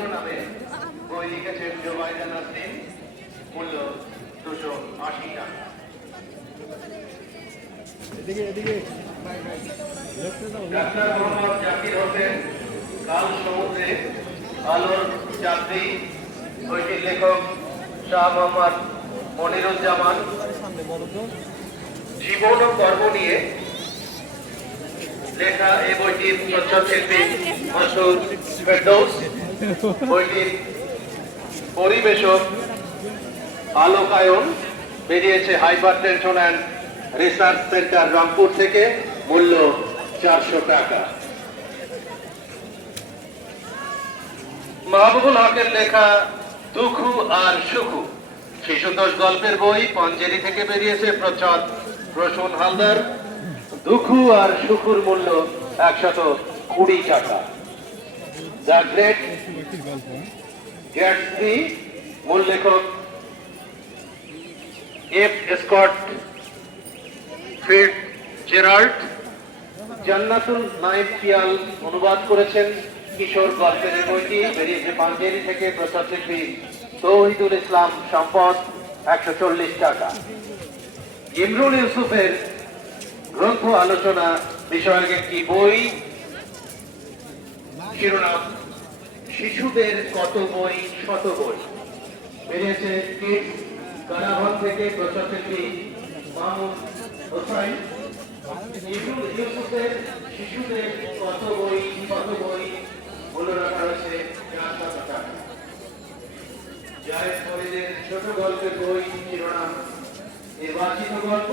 শিরোনামে বই লিখেছেন জোবাইদা নাসরিন, মূল্য 280 টাকা। ডাক্তার মোহাম্মদ জাকির হোসেন, কাল সমুদ্রে আলোর যাত্রী, বইটির লেখক শাহ মোহাম্মদ মনিরুজ্জামান। জীবন ও কর্ম নিয়ে লেখা এই বইটির প্রচ্ছদ শিল্পী মাসুদ ফেরদৌস। বইটির পরিবেশক আলোকায়ন, বেরিয়েছে hyper tension and research centre Rangpur থেকে, মূল্য 400 টাকা। মাহবুবুল হকের লেখা দুঃখু আর সুখু শিশুতোষ গল্পের বই, পঞ্জেরি থেকে বেরিয়েছে, প্রচ্ছদ প্রসূন হালদার। দুঃখু আর সুখুর মূল্য 120 টাকা। দ্য গ্রেট গ্যাটসবি, মূল লেখক এফ স্কট ফিটজেরাল্ড। জান্নাতুল নাইম পিয়াল অনুবাদ করেছেন। কিশোর গল্পের বইটি বেরিয়েছে পাঞ্জেরি থেকে, প্রচ্ছদ শিল্পী তৌহিদুল ইসলাম সম্পদ, 140 টাকা। ইমরুল ইউসুফের গ্রন্থ আলোচনা বিষয়ক একটি বই, শিরোনাম শিশুদের কত বই শত বই, বেরিয়েছে কিডস কারাভন থেকে, প্রচ্ছদ শিল্পী মাহমুদ হোসাইন। ইমরুল ইউসুফের শিশুদের কত বই শত বই, মূল্য রাখা হয়েছে 400 টাকা। জায়েদ ফরিদের ছোট গল্পের বই, শিরোনাম নির্বাচিত গল্প।